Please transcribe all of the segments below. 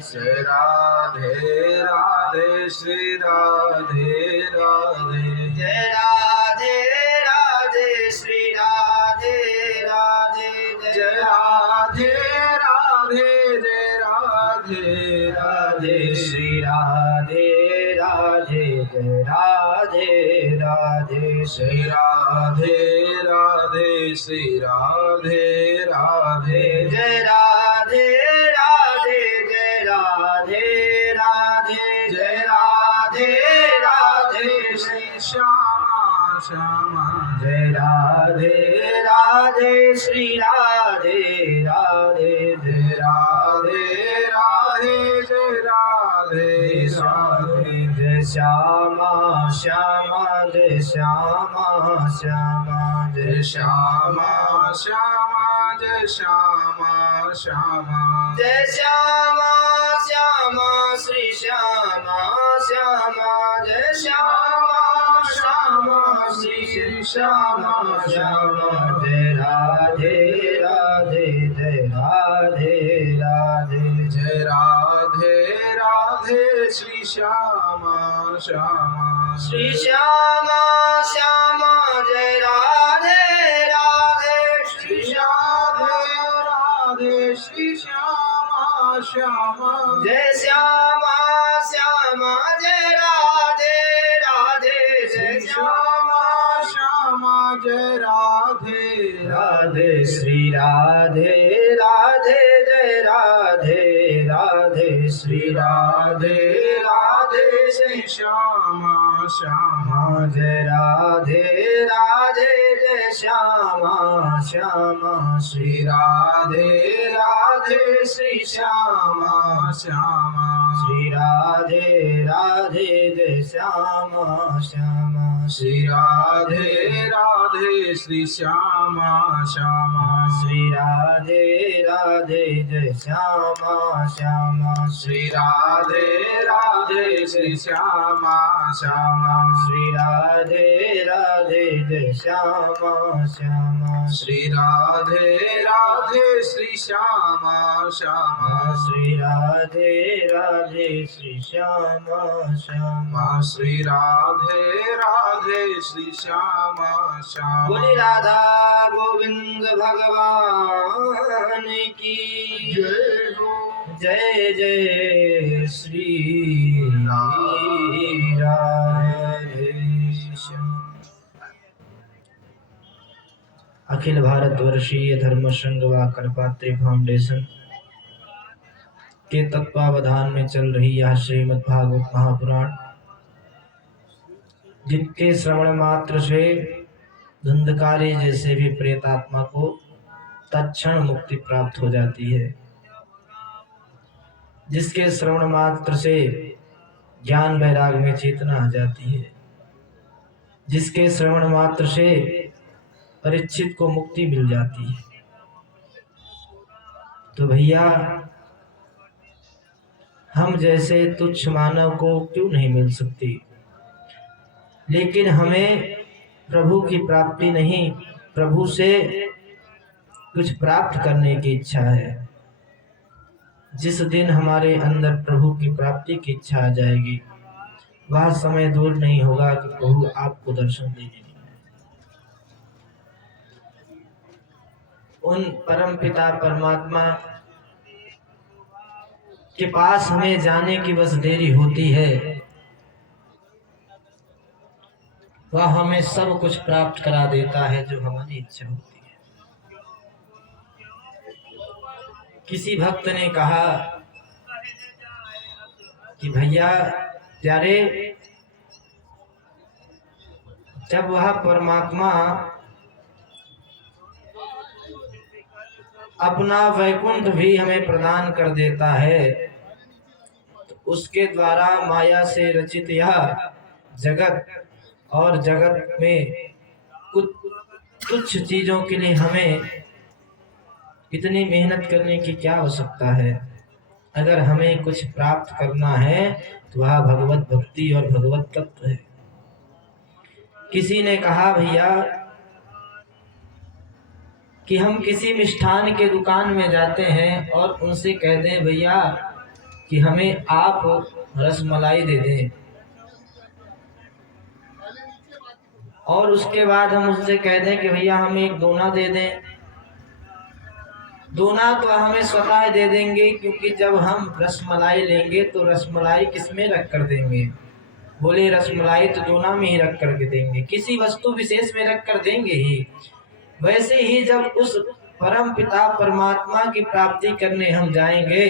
श्री राधे राधे श्री राधे राधे जय राधे राधे श्री राधे राधे जय राधे राधे जय राधे राधे श्री राधे राधे जय राधे राधे श्री राधे राधे श्री राधे राधे जय राधे राधे जय राधे राधे जय राधे राधे श्री श्यामा श्यामा जय राधे राधे श्री राधे राधे जय राधे राधे जय राधे राधे जय श्यामा श्यामा जय श्यामा श्यामा जय श्यामा श्यामा जय श्यामा श्यामा जय श्यामा श्यामा श्री श्यामा श्यामा जय श्यामा श्यामा श्री श्यामा श्यामा जय राधे राधे जय राधे राधे जय राधे राधे श्री श्यामा श्यामा श्री श्यामा श्यामा जय राधे राधे श्री श्यामा राधे श्री श्यामा श्यामा जय श्यामा श्यामा जय राधे राधे जय श्यामा श्यामा जय राधे राधे श्री राधे राधे जय राधे राधे श्री राधे राधे श्री श्यामा श्यामा जय राधे राधे जय श्यामा श्यामा श्री राधे राधे श्री श्यामा श्यामा श्री राधे राधे जय श्यामा श्यामा श्री राधे राधे श्री श्यामा श्यामा श्री राधे राधे जय श्यामा श्यामा श्री राधे राधे श्री श्यामा श्यामा श्री राधे राधे जय श्यामा श्यामा श्री राधे राधे श्री श्यामा श्यामा श्री राधे राधे श्री श्यामा श्यामा श्री राधे राधे श्री श्यामा श्यामा बोली राधा गोविंद भगवान की जय हो जय जय श्री राधे श्याम। अखिल भारतवर्षीय धर्म संघ व करपात्री फाउंडेशन के तत्वावधान में चल रही यह श्रीमद् भागवत महापुराण, जिनके श्रवण मात्र से धुंधकारी जैसे भी प्रेतात्मा को तत्क्षण मुक्ति प्राप्त हो जाती है, जिसके श्रवण मात्र से ज्ञान वैराग में चेतना आ जाती है, जिसके श्रवण मात्र से परीक्षित को मुक्ति मिल जाती है। तो भैया, हम जैसे तुच्छ मानव को क्यों नहीं मिल सकती? लेकिन हमें प्रभु की प्राप्ति नहीं, प्रभु से कुछ प्राप्त करने की इच्छा है। जिस दिन हमारे अंदर प्रभु की प्राप्ति की इच्छा आ जाएगी, वह समय दूर नहीं होगा कि प्रभु आपको दर्शन देंगे। उन परम पिता परमात्मा के पास हमें जाने की बस देरी होती है, वह हमें सब कुछ प्राप्त करा देता है जो हमारी इच्छा होती है। किसी भक्त ने कहा कि भैया प्यारे, जब वह परमात्मा अपना वैकुंठ भी हमें प्रदान कर देता है, तो उसके द्वारा माया से रचित यह जगत और जगत में कुछ चीजों के लिए हमें इतनी मेहनत करने की क्या आवश्यकता है? अगर हमें कुछ प्राप्त करना है तो वह भगवत भक्ति और भगवत तत्व है। किसी ने कहा भैया कि हम किसी मिष्ठान के दुकान में जाते हैं और उनसे कह दें भैया कि हमें आप रसमलाई दे दें, और उसके बाद हम उससे कह दें कि भैया हमें एक दोना दे दें। दोना तो हमें स्वतः दे देंगे, क्योंकि जब हम रसमलाई लेंगे तो रसमलाई किस में रख कर देंगे? बोले रसमलाई तो दोना में ही रख कर के देंगे, किसी वस्तु विशेष में रख कर देंगे ही। वैसे ही जब उस परम पिता परमात्मा की प्राप्ति करने हम जाएंगे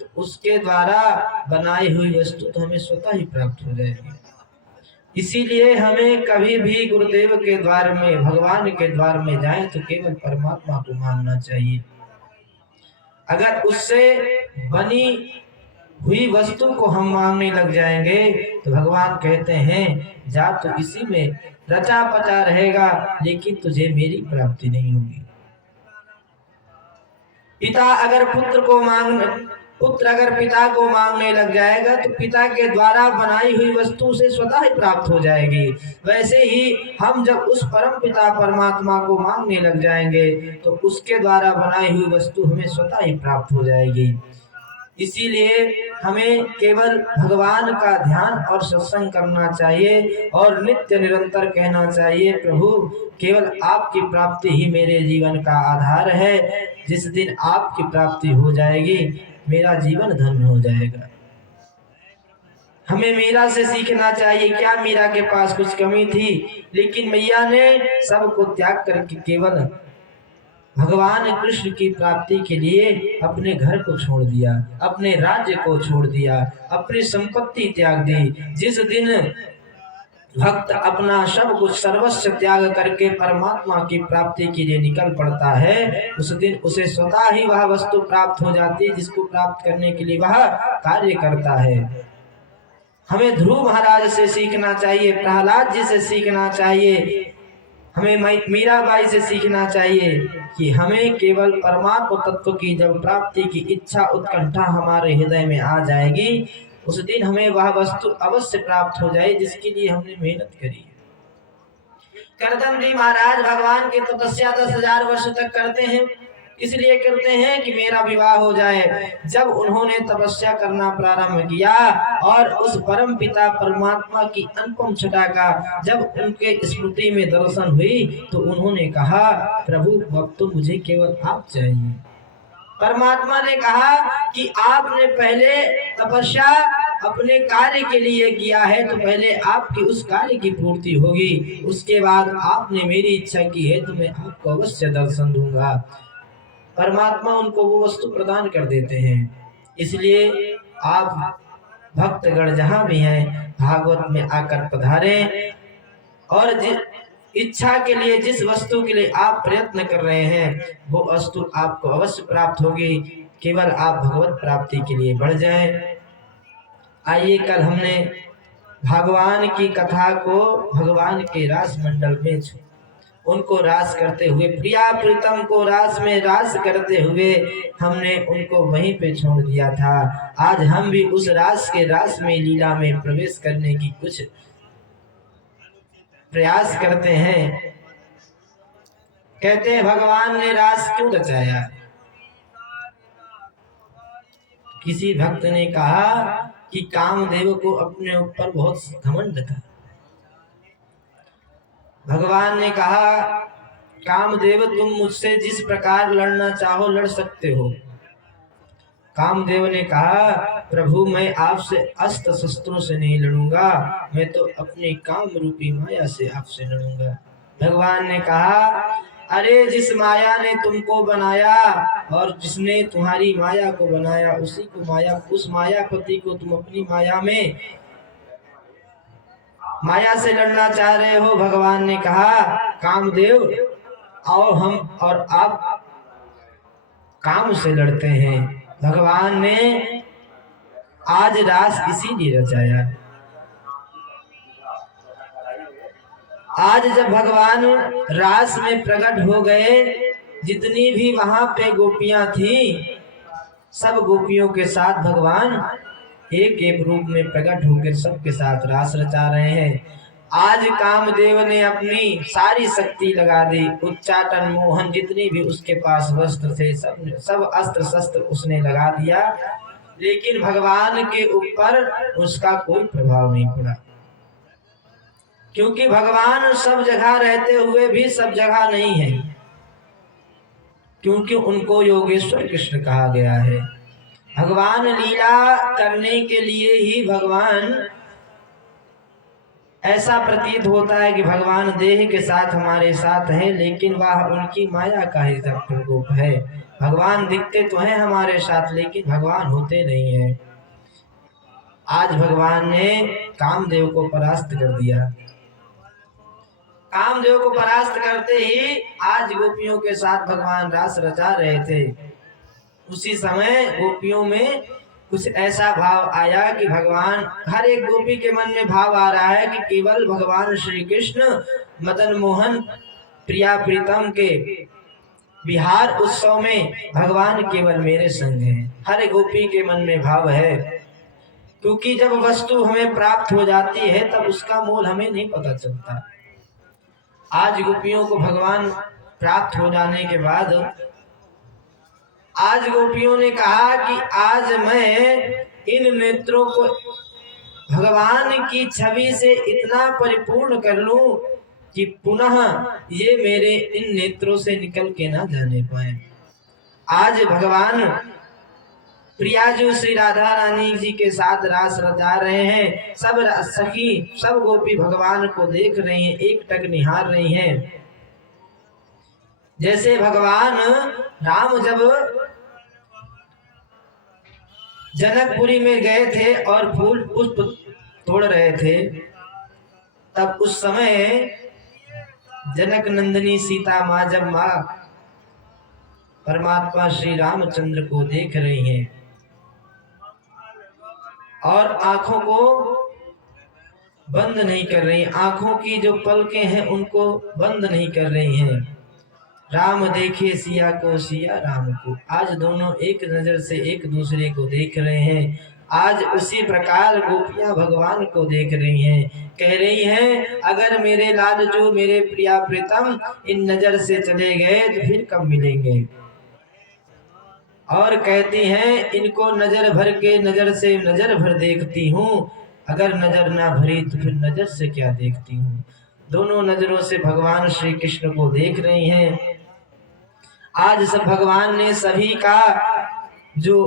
तो उसके द्वारा बनाई हुई वस्तु तो हमें स्वतः ही प्राप्त हो जाएगी। इसीलिए हमें कभी भी गुरुदेव के द्वार में, भगवान के द्वार में जाएं तो केवल परमात्मा को मांगना चाहिए। अगर उससे बनी हुई वस्तु को हम मांगने लग जाएंगे तो भगवान कहते हैं जा तो इसी में रचा पचा रहेगा, लेकिन तुझे मेरी प्राप्ति नहीं होगी। पुत्र अगर पिता को मांगने लग जाएगा तो पिता के द्वारा बनाई हुई वस्तु उसे स्वतः ही प्राप्त हो जाएगी। वैसे ही हम जब उस परम पिता परमात्मा को मांगने लग जाएंगे तो उसके द्वारा बनाई हुई वस्तु हमें स्वतः ही प्राप्त हो जाएगी। इसीलिए हमें केवल भगवान का ध्यान और सत्संग करना चाहिए और नित्य निरंतर कहना चाहिए, प्रभु केवल आपकी प्राप्ति ही मेरे जीवन का आधार है। जिस दिन आपकी प्राप्ति हो जाएगी मेरा जीवन धन्य हो जाएगा। हमें मीरा से सीखना चाहिए। क्या मीरा के पास कुछ कमी थी? लेकिन मैया ने सबको त्याग करके केवल भगवान कृष्ण की प्राप्ति के लिए अपने घर को छोड़ दिया, अपने राज्य को छोड़ दिया, अपनी संपत्ति त्याग दी। जिस दिन भक्त अपना सब कुछ सर्वस्व त्याग करके परमात्मा की प्राप्ति के लिए निकल पड़ता है, उस दिन उसे स्वतः ही वह वस्तु प्राप्त हो जाती है जिसको प्राप्त करने के लिए वह कार्य करता है। हमें ध्रुव महाराज से सीखना चाहिए, प्रहलाद जी से सीखना चाहिए, हमें मीराबाई से सीखना चाहिए कि हमें केवल परमात्मा तत्व की जब प्राप्ति की इच्छा उत्कंठा हमारे हृदय में आ जाएगी उस दिन हमें वह वस्तु अवश्य प्राप्त हो जाए जिसके लिए हमने मेहनत करी। करदम जी महाराज भगवान की तपस्या 10,000 वर्ष तक करते हैं, इसलिए करते हैं कि मेरा विवाह हो जाए। जब उन्होंने तपस्या करना प्रारंभ किया और उस परम पिता परमात्मा की अनुपम छटा का जब उनके स्मृति में दर्शन हुई तो उन्होंने कहा, प्रभु अब तो मुझे केवल आप चाहिए। परमात्मा ने कहा कि आपने पहले तपस्या अपने कार्य के लिए किया है तो पहले आपकी उस कार्य की पूर्ति होगी, उसके बाद आपने मेरी इच्छा की है तो मैं आपको अवश्य दर्शन दूंगा। परमात्मा उनको वो वस्तु प्रदान कर देते हैं। इसलिए आप भक्तगण जहाँ भी हैं भागवत में आकर पधारें और जिस इच्छा के लिए, जिस वस्तु के लिए आप प्रयत्न कर रहे हैं वो वस्तु आपको अवश्य प्राप्त होगी। केवल आप भगवत प्राप्ति के लिए बढ़ जाएं। आइए कल हमने भगवान की कथा को भगवान के रास मंडल में उनको रास करते हुए, प्रिया प्रीतम को रास में रास करते हुए हमने उनको वहीं पे छोड़ दिया था। आज हम भी उस रास के रास में लीला में प्रवेश करने की कुछ प्रयास करते हैं। कहते हैं भगवान ने रास क्यों रचाया? किसी भक्त ने कहा कि कामदेव को अपने ऊपर बहुत घमंड था। भगवान ने कहा, कामदेव तुम मुझसे जिस प्रकार लड़ना चाहो लड़ सकते हो। कामदेव ने कहा, प्रभु मैं आपसे अस्त्र शस्त्रों से नहीं लड़ूंगा, मैं तो अपनी काम रूपी माया से आपसे लड़ूंगा। भगवान ने कहा, अरे जिस माया ने तुमको बनाया और जिसने तुम्हारी माया को बनाया उसी को उस मायापति को तुम अपनी माया से लड़ना चाह रहे हो। भगवान ने कहा, कामदेव आओ हम और आप काम से लड़ते हैं। भगवान ने आज रास इसीलिए रचाया। आज जब भगवान रास में प्रकट हो गए, जितनी भी वहां पे गोपियां थी सब गोपियों के साथ भगवान एक एक रूप में प्रकट होकर सबके साथ रास रचा रहे हैं। आज कामदेव ने अपनी सारी शक्ति लगा दी, उच्चाटन मोहन जितनी भी उसके पास वस्त्र थे सब अस्त्र शस्त्र उसने लगा दिया। लेकिन भगवान के ऊपर उसका कोई प्रभाव नहीं पड़ा, क्योंकि भगवान सब जगह रहते हुए भी सब जगह नहीं है, क्योंकि उनको योगेश्वर कृष्ण कहा गया है। भगवान लीला करने के लिए ही भगवान, ऐसा प्रतीत होता है कि भगवान देह के साथ हमारे साथ हैं, लेकिन वह उनकी माया का ही प्रकोप है। भगवान दिखते तो हैं हमारे साथ, लेकिन भगवान होते नहीं हैं। आज भगवान ने कामदेव को परास्त कर दिया। कामदेव को परास्त करते ही आज गोपियों के साथ भगवान रास रचा रहे थे। उसी समय गोपियों में कुछ ऐसा भाव आया कि भगवान, हर एक गोपी के मन में भाव आ रहा है कि केवल भगवान श्री कृष्ण मदन मोहन प्रिया प्रीतम के बिहार उत्सव में भगवान केवल मेरे संग हैं। हर गोपी के मन में भाव है, क्योंकि जब वस्तु हमें प्राप्त हो जाती है तब उसका मोल हमें नहीं पता चलता। आज गोपियों को भगवान प्राप्त हो जाने के बाद आज गोपियों ने कहा कि आज मैं इन नेत्रों को भगवान की छवि से इतना परिपूर्ण कर लूं कि पुनः ये मेरे इन नेत्रों से निकल के ना जाने पाए। आज भगवान प्रियाजू श्री राधा रानी जी के साथ रास रचा रहे हैं। सब सखी, सब गोपी भगवान को देख रही हैं, एक टक निहार रही हैं। जैसे भगवान राम जब जनकपुरी में गए थे और फूल पुष्प तोड़ रहे थे, तब उस समय जनक नंदिनी सीता माँ जब माँ परमात्मा श्री रामचंद्र को देख रही हैं और आंखों को बंद नहीं कर रही, आंखों की जो पलकें हैं उनको बंद नहीं कर रही हैं। राम देखे सिया को, सिया राम को। आज दोनों एक नजर से एक दूसरे को देख रहे हैं। आज उसी प्रकार गोपियां भगवान को देख रही हैं, कह रही हैं अगर मेरे लाल जो मेरे प्रिया प्रीतम इन नजर से चले गए तो फिर कब मिलेंगे। और कहती हैं इनको नजर भर के नजर से नजर भर देखती हूँ, अगर नजर ना भरी तो फिर नजर से क्या देखती हूँ। दोनों नजरों से भगवान श्री कृष्ण को देख रही हैं। आज सब भगवान ने सभी का जो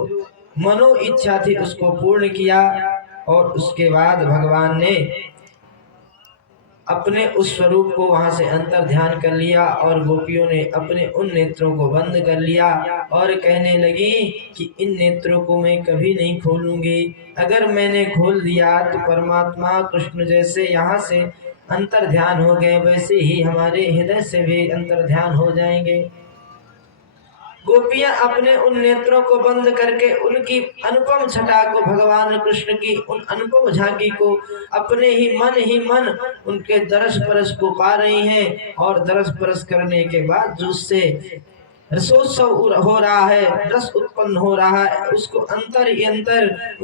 मनो इच्छा थी उसको पूर्ण किया और उसके बाद भगवान ने अपने उस स्वरूप को वहां से अंतर ध्यान कर लिया और गोपियों ने अपने उन नेत्रों को बंद कर लिया और कहने लगी कि इन नेत्रों को मैं कभी नहीं खोलूंगी। अगर मैंने खोल दिया तो परमात्मा कृष्ण जैसे यहाँ से अंतर ध्यान हो गए, वैसे ही हमारे हृदय से भी अंतर ध्यान हो जाएंगे। गोपियां अपने उन नेत्रों को बंद करके उनकी अनुपम छटा को, भगवान कृष्ण की उन अनुपम झांकी को अपने ही मन उनके दरस परस को पा रही हैं। और दरस परस करने के बाद जो उससे रसोत्सव हो रहा है, रस उत्पन्न हो रहा है, उसको अंतर ही अंतर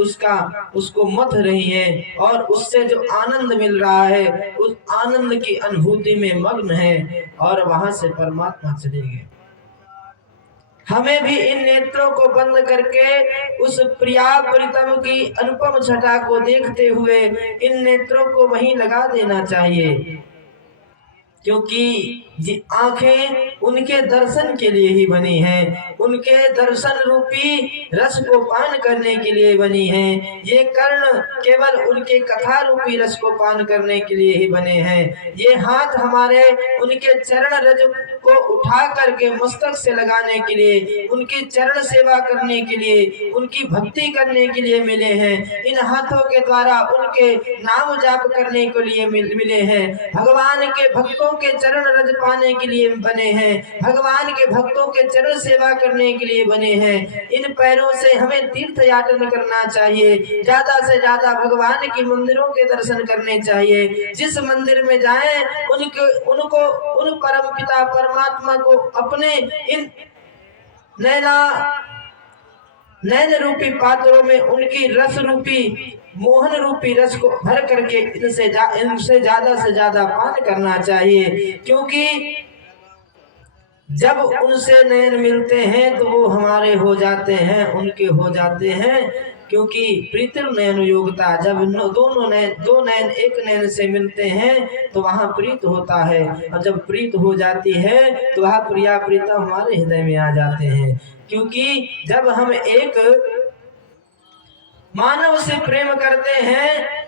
उसको मथ रही हैं और उससे जो आनंद मिल रहा है उस आनंद की अनुभूति में मग्न है और वहां से परमात्मा चले गए। हमें भी इन नेत्रों को बंद करके उस प्रिया प्रीतम की अनुपम छटा को देखते हुए इन नेत्रों को वहीं लगा देना चाहिए, क्योंकि ये आंखें उनके दर्शन के लिए ही बनी हैं, उनके दर्शन रूपी रस को पान करने के लिए बनी हैं। ये कर्ण केवल उनके कथा रूपी रस को पान करने के लिए ही बने हैं। ये हाथ हमारे उनके चरण रज को उठा करके मस्तक से लगाने के लिए, उनकी चरण सेवा करने के लिए, उनकी भक्ति करने के लिए मिले हैं। इन हाथों के द्वारा उनके नाम जाप करने के लिए मिले हैं। भगवान के भक्तों के चरण रज पाने के लिए बने हैं, भगवान के भक्तों के चरण सेवा करने के लिए बने हैं। इन पैरों से हमें तीर्थ यात्रा करना चाहिए, ज्यादा से ज्यादा भगवान के मंदिरों के दर्शन करने चाहिए। जिस मंदिर में जाएं उनको उन परम पिता परमात्मा को अपने इन नैन रूपी पात्रों में उनकी रस रूपी मोहन रूपी रस को भर करके इनसे ज्यादा से ज्यादा पान करना चाहिए, क्योंकि जब उनसे नयन मिलते हैं तो वो हमारे हो जाते हैं, उनके हो जाते हैं। क्योंकि प्रीतिर नयन योगता, जब दो नयन एक नयन से मिलते हैं तो वहाँ प्रीत होता है, और जब प्रीत हो जाती है तो वहाँ प्रिया प्रीतम हमारे हृदय में आ जाते हैं। क्योंकि जब हम एक मानव से प्रेम करते हैं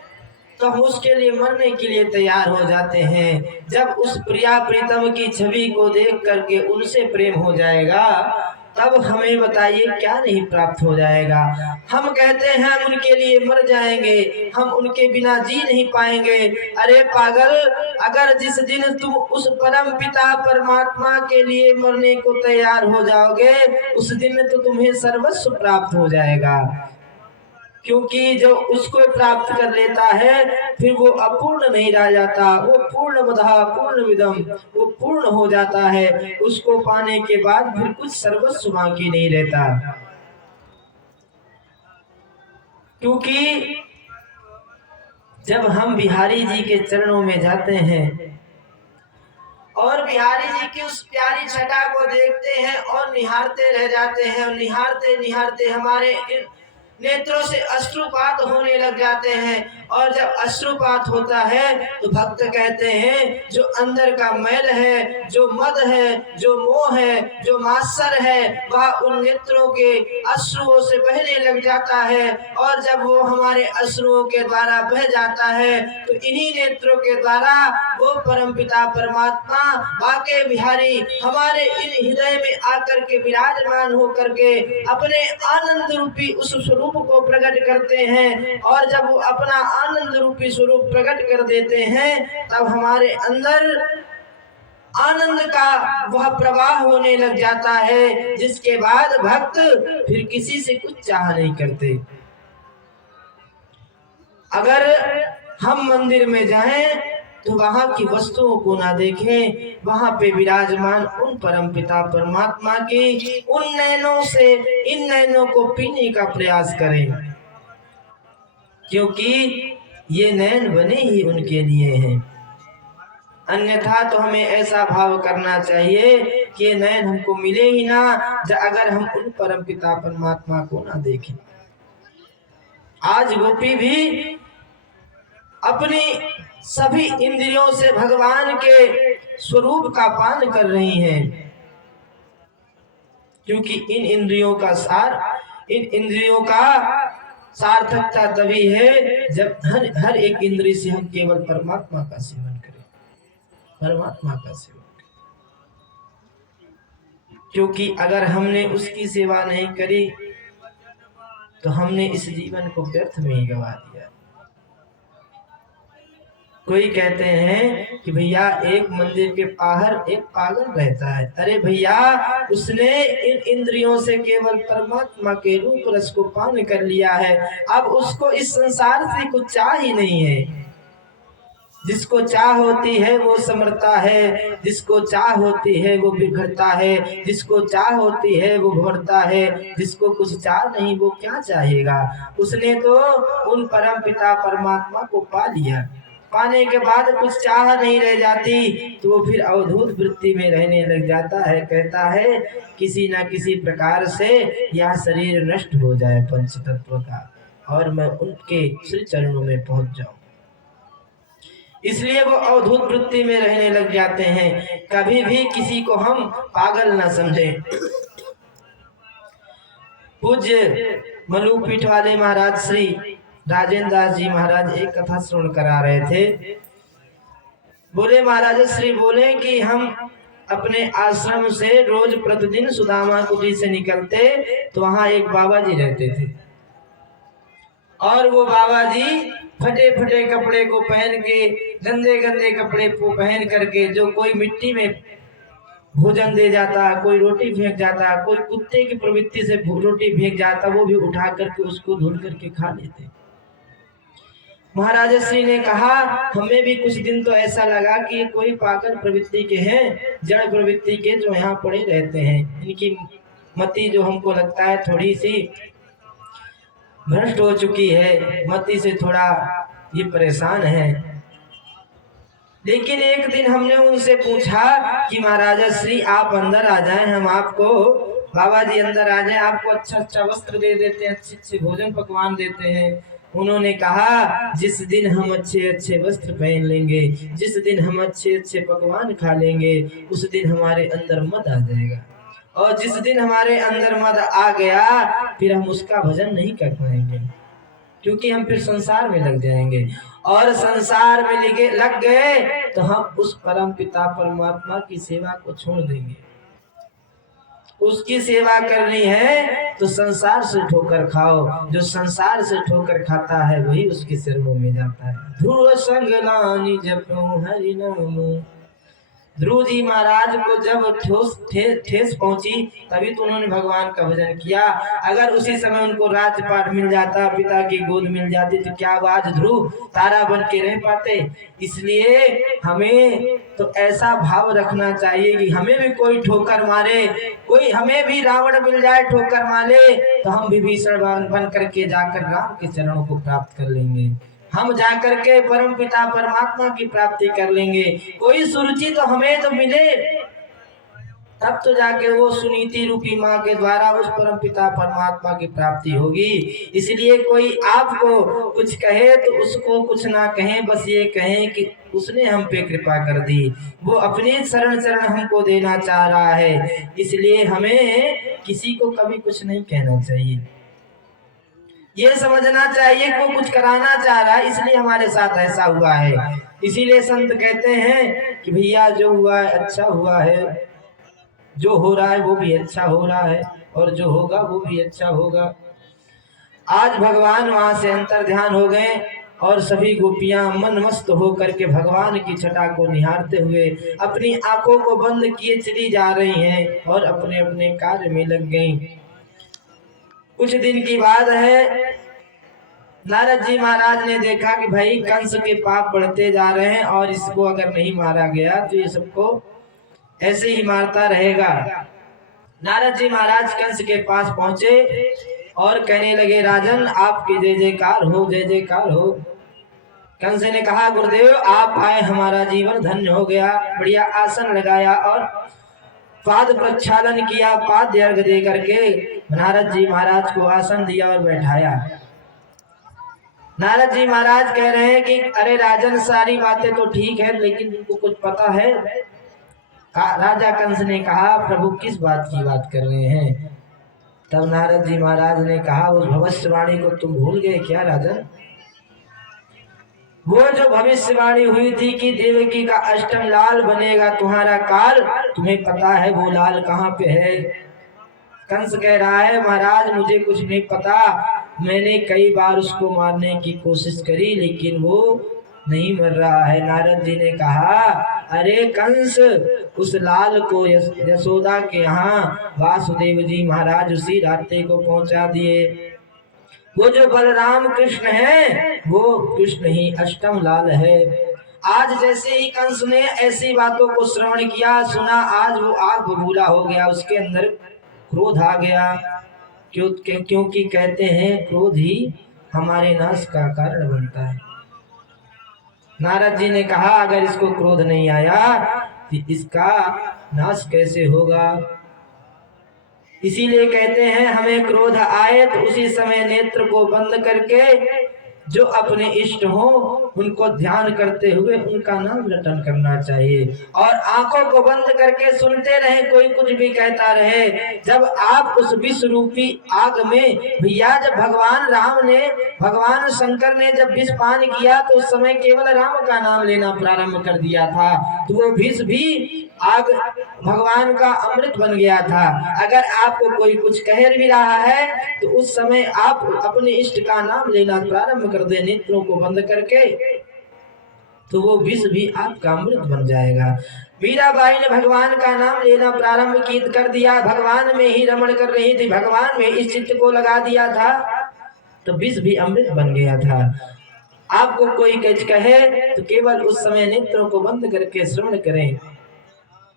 तो हम उसके लिए मरने के लिए तैयार हो जाते हैं। जब उस प्रिया प्रीतम की छवि को देख करके उनसे प्रेम हो जाएगा, तब हमें बताइए क्या नहीं प्राप्त हो जाएगा। हम कहते हैं हम उनके लिए मर जाएंगे, हम उनके बिना जी नहीं पाएंगे। अरे पागल, अगर जिस दिन तुम उस परम पिता परमात्मा के लिए मरने को तैयार हो जाओगे, उस दिन तो तुम्हें सर्वस्व प्राप्त हो जाएगा। क्योंकि जो उसको प्राप्त कर लेता है फिर वो अपूर्ण नहीं रह जाता, वो पूर्णमदः पूर्णमिदं, वो पूर्ण हो जाता है। उसको पाने के बाद फिर कुछ सर्वस्व बाकी नहीं रहता। क्योंकि जब हम बिहारी जी के चरणों में जाते हैं और बिहारी जी की उस प्यारी छटा को देखते हैं और निहारते रह जाते हैं, और निहारते निहारते हमारे नेत्रों से अश्रुपात होने लग जाते हैं। और जब अश्रुपात होता है तो भक्त कहते हैं जो अंदर का मैल है, जो मद है, जो मोह है, जो मात्सर है, वह उन नेत्रों के अश्रुओं से बहने लग जाता है। और जब वो हमारे अश्रुओं के द्वारा बह जाता है तो इन्हीं नेत्रों के द्वारा वो परमपिता परमात्मा बाके बिहारी हमारे इन हृदय में आकर के विराजमान होकर के अपने आनंद रूपी उस स्वरूप को प्रकट करते हैं। और जब वो अपना आनंद रूपी स्वरूप प्रकट कर देते हैं तब हमारे अंदर आनंद का वह प्रवाह होने लग जाता है, जिसके बाद भक्त फिर किसी से कुछ चाह नहीं करते। अगर हम मंदिर में जाएं तो वहां की वस्तुओं को ना देखें, वहां पे विराजमान उन परमपिता परमात्मा की उन नैनों से इन नैनों को पीने का प्रयास करें। क्योंकि ये नैन बने ही उनके लिए हैं। अन्यथा तो हमें ऐसा भाव करना चाहिए कि ये नैन हमको मिले ही ना अगर हम उन परमपिता परमात्मा को ना देखें। आज गोपी भी अपनी सभी इंद्रियों से भगवान के स्वरूप का पान कर रही हैं, क्योंकि इन इंद्रियों का सार्थकता तभी है जब हर एक इंद्रिय से हम केवल परमात्मा का सेवन करें, परमात्मा का सेवन करें। क्योंकि अगर हमने उसकी सेवा नहीं करी तो हमने इस जीवन को व्यर्थ में ही गवा दिया। कोई कहते हैं कि भैया एक मंदिर के बाहर एक पागल रहता है। अरे भैया, उसने इन इंद्रियों से केवल परमात्मा के रूप रस को पान कर लिया है, अब उसको इस संसार से कुछ चाह ही नहीं है। जिसको चाह होती है वो समरता है, जिसको चाह होती है वो बिखरता है, जिसको चाह होती है वो भरता है, जिसको कुछ चाह नहीं वो क्या चाहेगा। उसने तो उन परम पिता परमात्मा को पा लिया, पाने के बाद कुछ चाह नहीं रह जाती तो वो फिर अवधूत वृत्ति में रहने लग जाता है। कहता है किसी न किसी प्रकार से यह शरीर नष्ट हो जाए पंच तत्व का और मैं उनके श्री चरणों में पहुंच जाऊं, इसलिए वो अवधूत वृत्ति में रहने लग जाते हैं। कभी भी किसी को हम पागल न समझें। पूज्य मलुकपीठ वाले महाराज श्री राजेंद्र दास जी महाराज एक कथा श्रवण करा रहे थे। बोले महाराज श्री बोले कि हम अपने आश्रम से रोज प्रतिदिन सुदामा कुटी से निकलते तो वहां एक बाबा जी रहते थे, और वो बाबा जी फटे फटे कपड़े को पहन के, गंदे गंदे कपड़े को पहन करके, जो कोई मिट्टी में भोजन दे जाता, कोई रोटी फेंक जाता, कोई कुत्ते की प्रवृत्ति से रोटी फेंक जाता, वो भी उठा करके उसको धुल करके खा लेते। महाराज श्री ने कहा हमें भी कुछ दिन तो ऐसा लगा कि ये कोई पागल प्रवृत्ति के हैं, जड़ प्रवृत्ति के जो यहाँ पड़े रहते हैं। इनकी मति जो हमको लगता है थोड़ी सी भ्रष्ट हो चुकी है, मति से थोड़ा ये परेशान है। लेकिन एक दिन हमने उनसे पूछा कि महाराज श्री आप अंदर आ जाएं, हम आपको बाबा जी अंदर आ जाए, आपको अच्छा अच्छा वस्त्र दे देते हैं, अच्छे अच्छे भोजन पकवान देते हैं। उन्होंने कहा जिस दिन हम अच्छे अच्छे वस्त्र पहन लेंगे, जिस दिन हम अच्छे अच्छे पकवान खा लेंगे, उस दिन हमारे अंदर मद आ जाएगा, और जिस दिन हमारे अंदर मद आ गया फिर हम उसका भजन नहीं कर पाएंगे, क्योंकि हम फिर संसार में लग जाएंगे, और संसार में लग गए तो हम उस परम पिता परमात्मा की सेवा को छोड़ देंगे। उसकी सेवा करनी है तो संसार से ठोकर खाओ, जो संसार से ठोकर खाता है वही उसके चरणों में जाता है। ध्रुव संग लानी जपो हरि नाम। ध्रुव जी महाराज को जब ठेस पहुंची तभी तो उन्होंने भगवान का भजन किया। अगर उसी समय उनको राजपाट मिल जाता, पिता की गोद मिल जाती, तो क्या आज ध्रुव तारा बन के रह पाते। इसलिए हमें तो ऐसा भाव रखना चाहिए कि हमें भी कोई ठोकर मारे, कोई हमें भी रावण मिल जाए ठोकर मारे, तो हम विभीषण बन करके जाकर राम के चरणों को प्राप्त कर लेंगे, हम जाकर के परम पिता परमात्मा की प्राप्ति कर लेंगे। कोई सुरुचि तो हमें तो मिले, तब तो जाके वो सुनीति रूपी माँ के द्वारा उस परम पिता परमात्मा की प्राप्ति होगी। इसलिए कोई आपको कुछ कहे तो उसको कुछ ना कहें, बस ये कहें कि उसने हम पे कृपा कर दी, वो अपनी शरण हमको देना चाह रहा है। इसलिए हमें किसी को कभी कुछ नहीं कहना चाहिए, ये समझना चाहिए कि वो कुछ कराना चाह रहा है इसलिए हमारे साथ ऐसा हुआ है। इसीलिए संत कहते हैं कि भैया जो हुआ है अच्छा हुआ है, जो हो रहा है वो भी अच्छा हो रहा है, और जो होगा वो भी अच्छा होगा। आज भगवान वहां से अंतर ध्यान हो गए और सभी गोपियां मन मस्त होकर के भगवान की छटा को निहारते हुए अपनी आंखों को बंद किए चली जा रही हैं और अपने अपने कार्य में लग गईं। कुछ दिन की बात है, नारद जी महाराज ने देखा कि भाई कंस के पाप बढ़ते जा रहे हैं और इसको अगर नहीं मारा गया तो ये सबको ऐसे ही मारता रहेगा। नारद जी महाराज कंस के पास पहुंचे और कहने लगे, राजन आपकी जय जयकार हो, जय जयकार हो। कंस ने कहा, गुरुदेव आप आए, हमारा जीवन धन्य हो गया। बढ़िया आसन लगाया और पाद प्रक्षालन किया, पाद्य अर्घ दे करके नारद जी महाराज को आसन दिया और बैठाया। नारद जी महाराज कह रहे हैं कि अरे राजन सारी बातें तो ठीक है, लेकिन तुमको कुछ पता है? राजा कंस ने कहा, प्रभु किस बात की बात कर रहे हैं? तब नारद जी महाराज ने कहा, उस भविष्यवाणी को तुम भूल गए क्या राजन? वो जो भविष्यवाणी हुई थी कि देवकी का अष्टम लाल बनेगा तुम्हारा काल, तुम्हें पता है वो लाल कहाँ पे है? कंस कह रहा है, महाराज मुझे कुछ नहीं पता, मैंने कई बार उसको मारने की कोशिश करी लेकिन वो नहीं मर रहा है। नारद जी ने कहा, अरे कंस, उस लाल को यशोदा के यहाँ वासुदेव जी महाराज उसी रास्ते को पहुंचा दिए। वो जो बलराम कृष्ण है वो कृष्ण ही अष्टम लाल है। आज जैसे ही कंस ने ऐसी बातों को श्रवण किया, सुना, आज वो आग बबूला हो गया, उसके अंदर क्रोध आ गया। क्योंकि कहते हैं क्रोध ही हमारे नाश का कारण बनता है। नारद जी ने कहा, अगर इसको क्रोध नहीं आया तो इसका नाश कैसे होगा? इसीलिए कहते हैं हमें क्रोध आए तो उसी समय नेत्र को बंद करके जो अपने इष्ट हो उनको ध्यान करते हुए उनका नाम रटन करना चाहिए, और आंखों को बंद करके सुनते रहे, कोई कुछ भी कहता रहे। जब आप उस विष रूपी आग में, भैया जब भगवान शंकर ने जब विष पान किया तो उस समय केवल राम का नाम लेना प्रारंभ कर दिया था, तो वो विष भी आग भगवान का अमृत बन गया था। अगर आपको कोई कुछ कह भी रहा है तो उस समय आप अपने इष्ट का नाम लेना प्रारंभ कर दे, नेत्रों को बंद करके, तो वो विष भी आपका अमृत बन जाएगा। मीराबाई ने भगवान का नाम लेना प्रारंभ कर दिया, भगवान में ही रमण कर रही थी, भगवान में इस चित्त को लगा दिया था, तो विष भी अमृत बन गया था। आपको कोई कुछ कहे तो केवल उस समय नेत्रों को बंद करके श्रवण करें,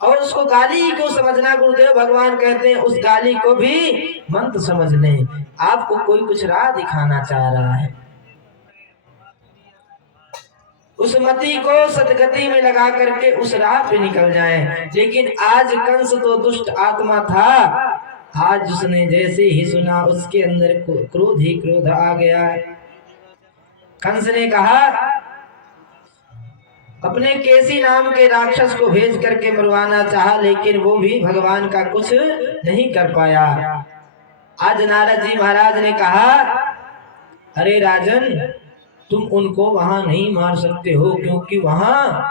और उसको गाली ही क्यों समझना? गुरुदेव भगवान कहते हैं उस गाली को भी मंत्र समझ लें। आपको कोई कुछ राह दिखाना चाह रहा है, उस मति को सदगति में लगा करके उस राह पे निकल जाएं। लेकिन आज कंस तो दुष्ट आत्मा था, आज उसने जैसे ही सुना उसके अंदर क्रोध ही क्रोध आ गया। कंस ने कहा अपने केसी नाम के राक्षस को भेज करके मरवाना चाहा, लेकिन वो भी भगवान का कुछ नहीं कर पाया। आज नारद जी महाराज ने कहा अरे राजन, तुम उनको वहां नहीं मार सकते हो, क्योंकि वहां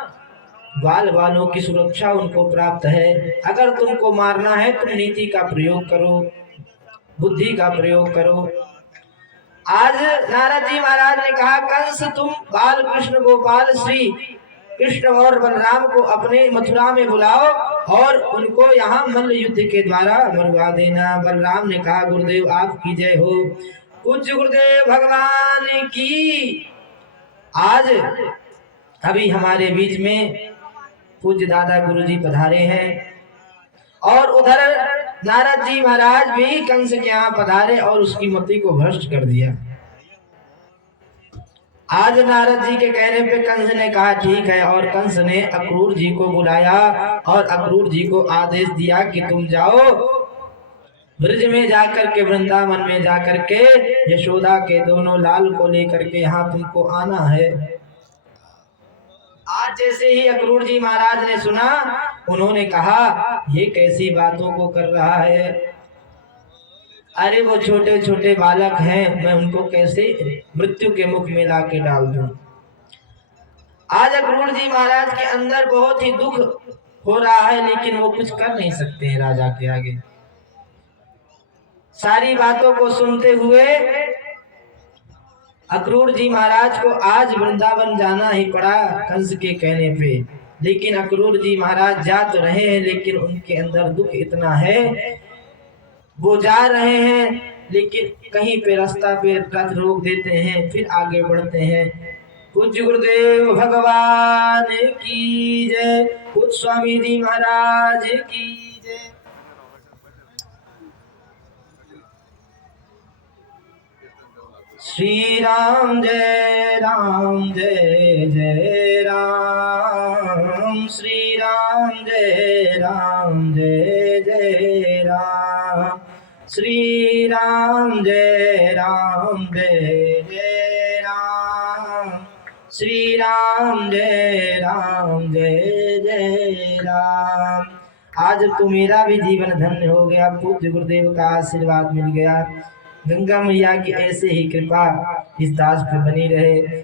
बाल बालों की सुरक्षा उनको प्राप्त है। अगर तुमको मारना है तुम नीति का प्रयोग करो, बुद्धि का प्रयोग करो। आज नारद जी महाराज ने कहा कंस, तुम बाल कृष्ण गोपाल श्री कृष्ण और बलराम को अपने मथुरा में बुलाओ और उनको यहाँ मल्ल युद्ध के द्वारा मरवा देना। बलराम ने कहा गुरुदेव आपकी जय हो। पूज्य गुरुदेव भगवान की। आज अभी हमारे बीच में पूज्य दादा गुरुजी पधारे हैं और उधर नारद जी महाराज भी कंस के यहाँ पधारे और उसकी मति को भ्रष्ट कर दिया। आज नारद जी के कहने पे कंस ने कहा ठीक है, और कंस ने अक्रूर जी को बुलाया और अक्रूर जी को आदेश दिया कि तुम जाओ ब्रज में जाकर के, वृंदावन में जाकर के यशोदा के दोनों लाल को लेकर के यहाँ तुमको आना है। आज जैसे ही अक्रूर जी महाराज ने सुना, उन्होंने कहा ये कैसी बातों को कर रहा है, अरे वो छोटे छोटे बालक हैं, मैं उनको कैसे मृत्यु के मुख में ला के डाल दूं। आज अक्रूर जी महाराज के अंदर बहुत ही दुख हो रहा है, लेकिन वो कुछ कर नहीं सकते हैं राजा के आगे। सारी बातों को सुनते हुए अक्रूर जी महाराज को आज वृंदावन जाना ही पड़ा कंस के कहने पे। लेकिन अक्रूर जी महाराज जा तो रहे हैं, लेकिन उनके अंदर दुख इतना है, वो जा रहे हैं लेकिन कहीं पे रास्ता पे रथ रोक देते हैं, फिर आगे बढ़ते हैं। पूज्य गुरुदेव भगवान की जय, पूज्य स्वामी जी महाराज की जय। श्री राम जय राम जय जय राम, श्री राम जय जय राम, श्री राम जय जय राम, श्री राम जय जय राम। आज तो मेरा भी जीवन धन्य हो गया, पूज्य गुरुदेव का आशीर्वाद मिल गया। गंगा मैया की ऐसे ही कृपा इस दास पे बनी रहे।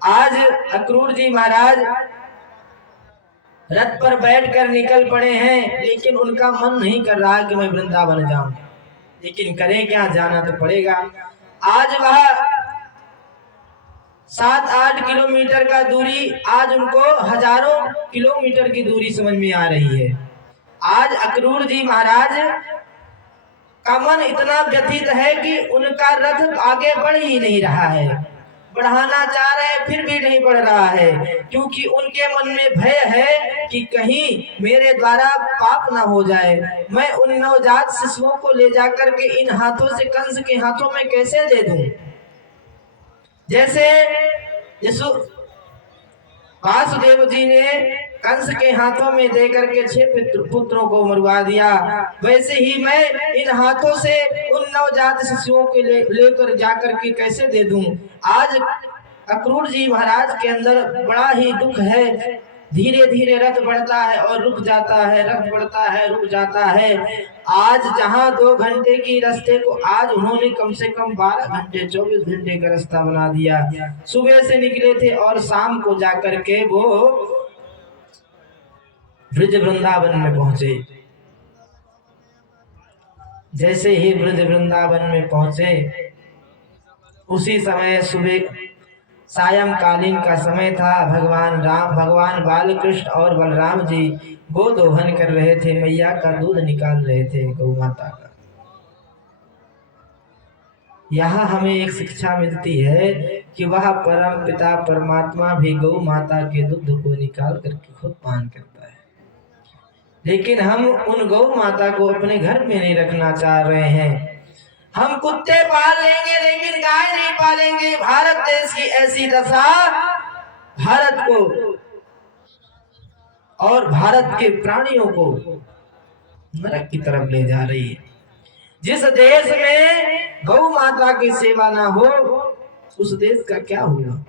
आज अक्रूर जी महाराज रथ पर बैठकर निकल पड़े हैं, लेकिन उनका मन नहीं कर रहा कि मैं वृंदावन जाऊं, लेकिन करें क्या, जाना तो पड़ेगा। आज वह 7-8 किलोमीटर का दूरी आज उनको हजारों किलोमीटर की दूरी समझ में आ रही है। आज अक्रूर जी महाराज का मन इतना व्यथित है कि उनका रथ आगे बढ़ ही नहीं रहा है, बढ़ाना चाह रहे हैं फिर भी नहीं बढ़ रहा है, क्योंकि उनके मन में भय है कि कहीं मेरे द्वारा पाप ना हो जाए। मैं उन नवजात शिशुओं को ले जाकर के इन हाथों से कंस के हाथों में कैसे दे दूं। जैसे वासुदेव जी ने कंस के हाथों में देकर के 6 पुत्रों को मरवा दिया, वैसे ही मैं इन हाथों से उन नवजात शिशुओं के लेकर जाकर के कैसे दे दूं। आज अक्रूर जी महाराज के अंदर बड़ा ही दुख है। धीरे धीरे रथ बढ़ता है और रुक जाता है, रथ बढ़ता है रुक जाता है। आज जहां 2 घंटे की रास्ते को आज उन्होंने कम से कम 12 घंटे 24 घंटे का रास्ता बना दिया। सुबह से निकले थे और शाम को जाकर के वो ब्रज वृंदावन में पहुंचे। जैसे ही ब्रज वृंदावन में पहुंचे, उसी समय सुबह सायंकालीन का समय था। भगवान बालकृष्ण और बलराम जी गोदोहन कर रहे थे, मैया का दूध निकाल रहे थे गौ माता का। यहाँ हमें एक शिक्षा मिलती है कि वह परम पिता परमात्मा भी गौ माता के दूध को निकाल करके खुद पान करता है, लेकिन हम उन गौ माता को अपने घर में नहीं रखना चाह रहे हैं। हम कुत्ते पाल लेंगे लेकिन गाय नहीं पालेंगे। भारत देश की ऐसी दशा भारत को और भारत के प्राणियों को नरक की तरफ ले जा रही है। जिस देश में गौ माता की सेवा ना हो उस देश का क्या होगा।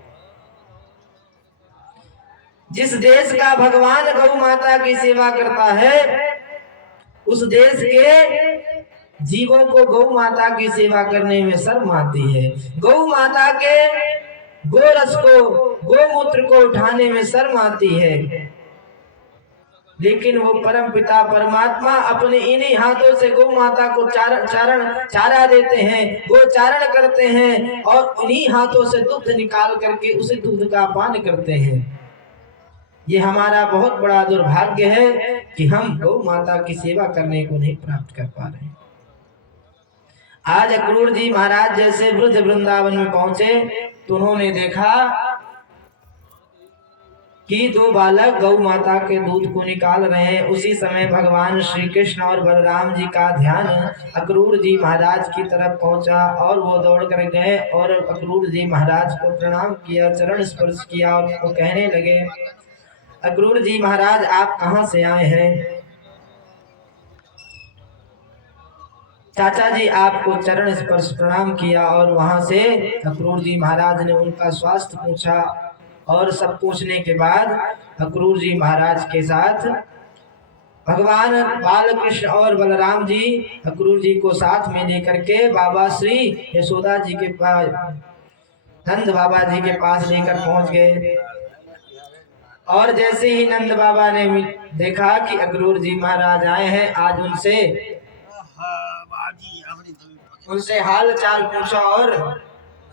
जिस देश का भगवान गौ माता की सेवा करता है उस देश के जीवों को गौ माता की सेवा करने में शर्म आती है। गौ माता के गोरस को, गोमूत्र को उठाने में शर्म आती है। लेकिन वो परम पिता परमात्मा अपने इन्हीं हाथों से गौ माता को चारा देते हैं, गोचारण करते हैं और इन्हीं हाथों से दूध निकाल करके उसे दूध का पान करते हैं। ये हमारा बहुत बड़ा दुर्भाग्य है कि हम गौ माता की सेवा करने को नहीं प्राप्त कर पा रहे हैं। आज अक्रूर जी महाराज जैसे वृद्ध वृंदावन में पहुंचे तो उन्होंने देखा कि दो बालक गौ माता के दूध को निकाल रहे हैं। उसी समय भगवान श्री कृष्ण और बलराम जी का ध्यान अक्रूर जी महाराज की तरफ पहुंचा और वो दौड़ कर गए और अक्रूर जी महाराज को प्रणाम किया, चरण स्पर्श किया और वो कहने लगे, अक्रूर जी महाराज आप कहां से आए हैं। चाचा जी आपको चरण स्पर्श प्रणाम किया और वहां से अक्रूर जी महाराज ने उनका स्वास्थ्य पूछा और सब पूछने के बाद अक्रूर जी महाराज के साथ भगवान बालकृष्ण और बलराम जी अक्रूर जी को साथ में लेकर के बाबा श्री यशोदा जी के पास, नंद बाबा जी के पास लेकर पहुंच गए। और जैसे ही नंद बाबा ने देखा कि अक्रूर जी महाराज आए हैं, आज उनसे हाल चाल पूछा और